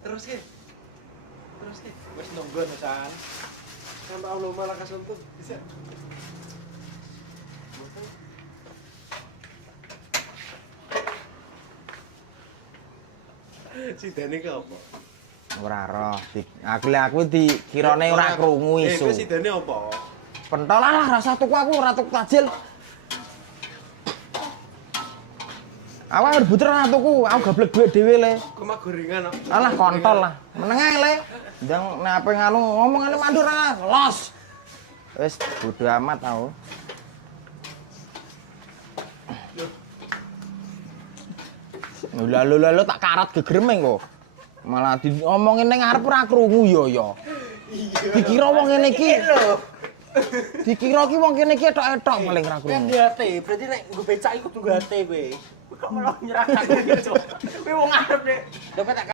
Terus ki. Wis nunggu San. Sampai Allah malah kasuntuk bisa. Si Dene ki apa? Ora roh. Aku dikirane ora krungu isu. Si Dene apa? Pentol lah rasa tuku aku ora tuku tajil. Awak rebuter ora tuku, aku gablek duit dhewe le. Kemak gorengan. Alah kontol lah. Meneng ae le. Ndang nek ape nganu ngomongane mandur ah, los. Wis bodo amat aku. Lalu tak karat gegremeng kok. Malah diomongin ning ngarep ora krungu ya. Dikira wong ngene iki. Dikira ki wong kene iki etok-etok paling ra krungu. Kan hati, berarti nek nggo becak iku kudu hati kowe. Kok malah nyerah aku gitu. Kowe wong arep nek.